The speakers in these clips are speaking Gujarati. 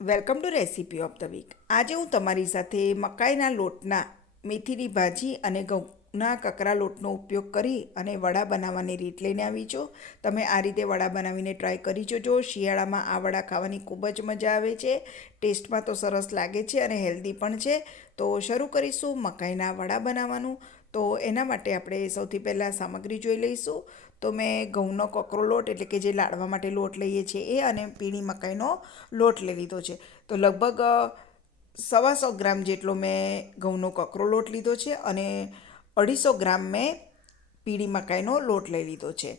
Welcome to recipe of the week. આજે હું તમારી સાથે મકાઈના લોટના મેથીની ભાજી અને ઘઉંના કકરા લોટનો ઉપયોગ કરી અને વડા બનાવવાની રીત લઈને આવી છું. તમે આ રીતે વડા બનાવીને ટ્રાય કરી જોજો. શિયાળામાં આ વડા ખાવાની ખૂબ જ મજા આવે છે. ટેસ્ટમાં તો સરસ લાગે છે અને હેલ્ધી પણ છે. તો શરૂ કરીશું મકાઈના વડા બનાવવાનું. તો એના માટે આપણે સૌથી પહેલાં સામગ્રી જોઈ લઈશું. તો મેં ઘઉંનો કોકરો લોટ, એટલે કે જે લાડવા માટે લોટ લઈએ છીએ એ અને પીણી મકાઈનો લોટ લઈ લીધો છે. તો લગભગ સવા સો ગ્રામ જેટલો મેં ઘઉંનો કકરો લોટ લીધો છે અને અઢીસો ગ્રામ મેં પીળી મકાઈનો લોટ લઈ લીધો છે.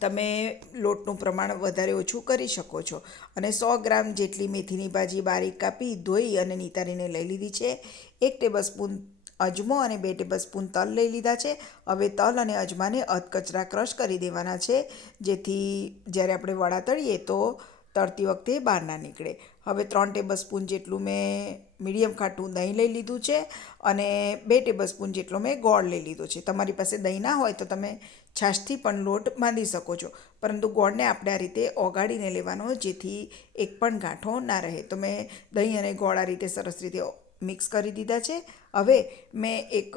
તમે લોટનું પ્રમાણ વધારે ઓછું કરી શકો છો. અને સો ગ્રામ જેટલી મેથીની ભાજી બારીક કાપી, ધોઈ અને નિતારીને લઈ લીધી છે. એક ટેબલસ્પૂન અજમો અને બે ટેબલસ્પૂન તલ લઈ લીધા છે. હવે તલ અને અજમાને અધકચરા ક્રશ કરી દેવાના છે. જેથી જ્યારે આપણે વડા તળીએ તો તળતી વખતે બહાર ના નીકળે. હવે ત્રણ ટેબલસ્પૂન જેટલું મેં મીડિયમ ખાટું દહીં લઈ લીધું છે અને બે ટેબલસ્પૂન જેટલો મેં ગોળ લઈ લીધો છે. તમારી પાસે દહીં ના હોય તો તમે છાશથી પણ લોટ બાંધી શકો છો. પરંતુ ગોળને આપણે આ રીતે ઓગાળીને લેવાનો, જેથી એક પણ ગાંઠો ના રહે. તો મેં દહીં અને ગોળ આ રીતે સરસ રીતે મિક્સ કરી દીધા છે. હવે મેં એક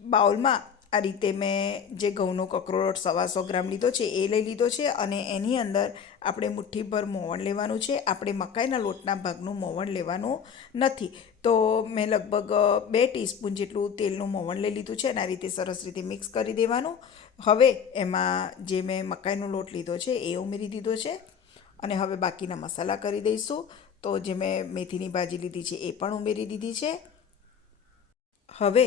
બાઉલમાં આ રીતે મેં જે ઘઉંનો કકરો સવાસો ગ્રામ લીધો છે એ લઈ લીધો છે અને એની અંદર આપણે મુઠ્ઠીભર મોવણ લેવાનું છે. આપણે મકાઈના લોટના ભાગનું મોવણ લેવાનું નથી. તો મેં લગભગ બે ટીસ્પૂન જેટલું તેલનું મોવણ લઈ લીધું છે અને આ રીતે સરસ રીતે મિક્સ કરી દેવાનું. હવે એમાં જે મેં મકાઈનો લોટ લીધો છે એ ઉમેરી દીધો છે. અને હવે બાકીના મસાલા કરી દઈશું. તો જે મેં મેથીની ભાજી લીધી છે એ પણ ઉમેરી દીધી છે. હવે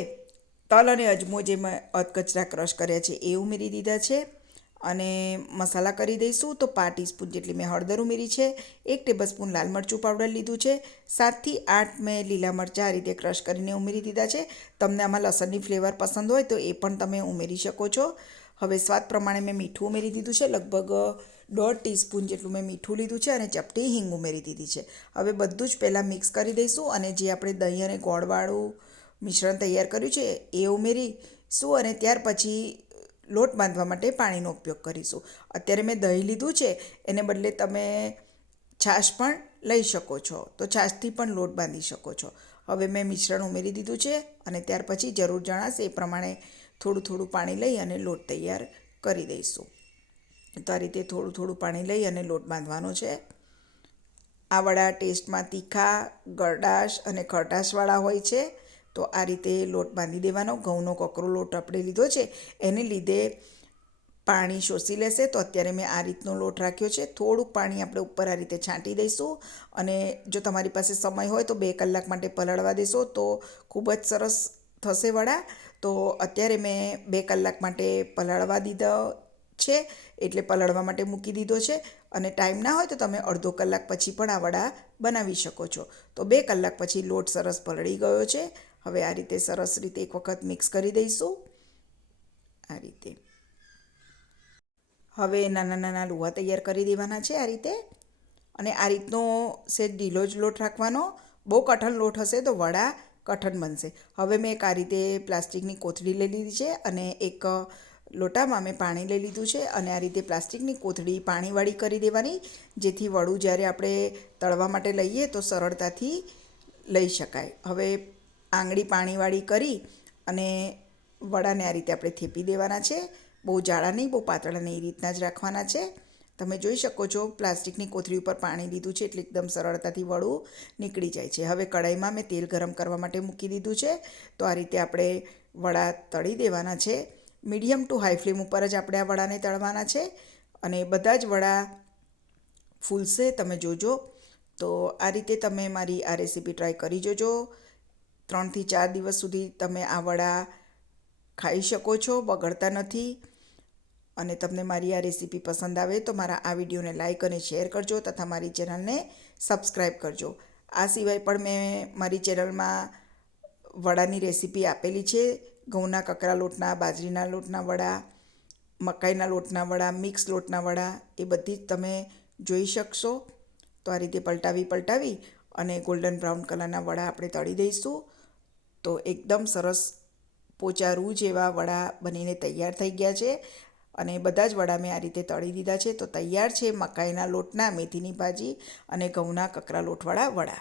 તલ અને અજમો જે મેં અધકચરા ક્રશ કર્યા છે એ ઉમેરી દીધા છે અને મસાલા કરી દઈશું તો પાંચ ટીસ્પૂન જેટલી મેં હળદર ઉમેરી છે, એક ટેબલસ્પૂન લાલ મરચું પાવડર લીધું છે, સાતથી આઠ મેં લીલા મરચાં આ રીતે ક્રશ કરીને ઉમેરી દીધા છે. તમને આમાં લસણની ફ્લેવર પસંદ હોય તો એ પણ તમે ઉમેરી શકો છો. હવે સ્વાદ પ્રમાણે મેં મીઠું ઉમેરી દીધું છે, લગભગ દોઢ ટીસ્પૂન જેટલું મેં મીઠું લીધું છે અને ચપટી હિંગ ઉમેરી દીધી છે. હવે બધું જ પહેલાં મિક્સ કરી દઈશું અને જે આપણે દહીં અને ગોળવાળું મિશ્રણ તૈયાર કર્યું છે એ ઉમેરીશું અને ત્યાર પછી લોટ બાંધવા માટે પાણીનો ઉપયોગ કરીશું. અત્યારે મેં દહીં લીધું છે, એને બદલે તમે છાશ પણ લઈ શકો છો. તો છાશથી પણ લોટ બાંધી શકો છો. હવે મેં મિશ્રણ ઉમેરી દીધું છે અને ત્યાર પછી જરૂર જણાશે એ પ્રમાણે થોડું થોડું પાણી લઈ અને લોટ તૈયાર કરી દઈશું. તો આ રીતે થોડું થોડું પાણી લઈ અને લોટ બાંધવાનો છે. આ વડા ટેસ્ટમાં તીખા, ગરડાશ અને ખટાશવાળા હોય છે. તો આ રીતે લોટ બાંધી દેવાનો. ઘઉંનો કકરો લોટ આપણે લીધો છે. એને લીધે પાણી શોષી લેશે. તો અત્યારે મેં આ રીતનો લોટ રાખ્યો છે. થોડુંક પાણી આપણે ઉપર આ રીતે છાંટી દઈશું. અને જો તમારી પાસે સમય હોય તો બે કલાક માટે પલળવા દેશો. તો ખૂબ જ સરસ થશે વડા. તો અત્યારે મેં બે કલાક માટે પલાળવા દીધો. છે, એટલે પલળવા માટે મૂકી દીધો છે. અને ટાઈમ ના હોય તો તમે અડધો કલાક પછી પણ આ વડા બનાવી શકો છો. તો બે કલાક પછી લોટ સરસ પલળી ગયો છે. હવે આ રીતે સરસ રીતે એક વખત મિક્સ કરી દઈશું. આ રીતે. હવે નાના નાના લુવા તૈયાર કરી દેવાના છે આ રીતે. અને આ રીતનો સેજ ઢીલો જ લોટ રાખવાનો. બહુ કઠણ લોટ હશે તો વડા કઠણ બનશે. હવે મેં એક આ રીતે પ્લાસ્ટિકની કોથળી લઈ લીધી છે અને એક લોટામાં મેં પાણી લઈ લીધું છે અને આ રીતે પ્લાસ્ટિકની કોથળી પાણીવાળી કરી દેવાની, જેથી વડું જ્યારે આપણે તળવા માટે લઈએ તો સરળતાથી લઈ શકાય. હવે આંગળી પાણીવાળી કરી અને વડાને આ રીતે આપણે થેપી દેવાના છે. બહુ જાડા નહીં, બહુ પાતળા નહીં એ રીતના જ રાખવાના છે. તમે જોઈ શકો છો પ્લાસ્ટિકની કોથળી ઉપર પાણી લીધું છે એટલે એકદમ સરળતાથી વડું નીકળી જાય છે. હવે કઢાઈમાં મેં તેલ ગરમ કરવા માટે મૂકી દીધું છે. તો આ રીતે આપણે વડા તળી દેવાના છે. મીડિયમ ટુ હાઈ ફ્લેમ ઉપર જ આપણે આ વડાને તળવાના છે અને બધા જ વડા ફૂલશે, તમે જોજો. તો આ રીતે તમે મારી આ રેસીપી ટ્રાય કરી જોજો. ત્રણથી ચાર દિવસ સુધી તમે આ વડા ખાઈ શકો છો, બગડતા નથી. અને તમને મારી આ રેસીપી પસંદ આવે તો મારા આ વિડીયોને લાઇક અને શેર કરજો તથા મારી ચેનલને સબસ્ક્રાઈબ કરજો. આ સિવાય પણ મેં મારી ચેનલમાં વડાની રેસીપી આપેલી છે. ઘઉંના કકરા લોટના, બાજરીના લોટના વડા, મકાઈના લોટના વડા, મિક્સ લોટના વડા, એ બધી જ તમે જોઈ શકશો. તો આ રીતે પલટાવી પલટાવી અને ગોલ્ડન બ્રાઉન કલરના વડા આપણે તળી દઈશું. તો એકદમ સરસ પોચા રૂ જેવા વડા બનીને તૈયાર થઈ ગયા છે. અને બધા જ વડા મેં આ રીતે તળી દીધા છે. તો તૈયાર છે મકાઈના લોટના, મેથીની ભાજી અને ઘઉંના કકરા લોટવાળા વડા.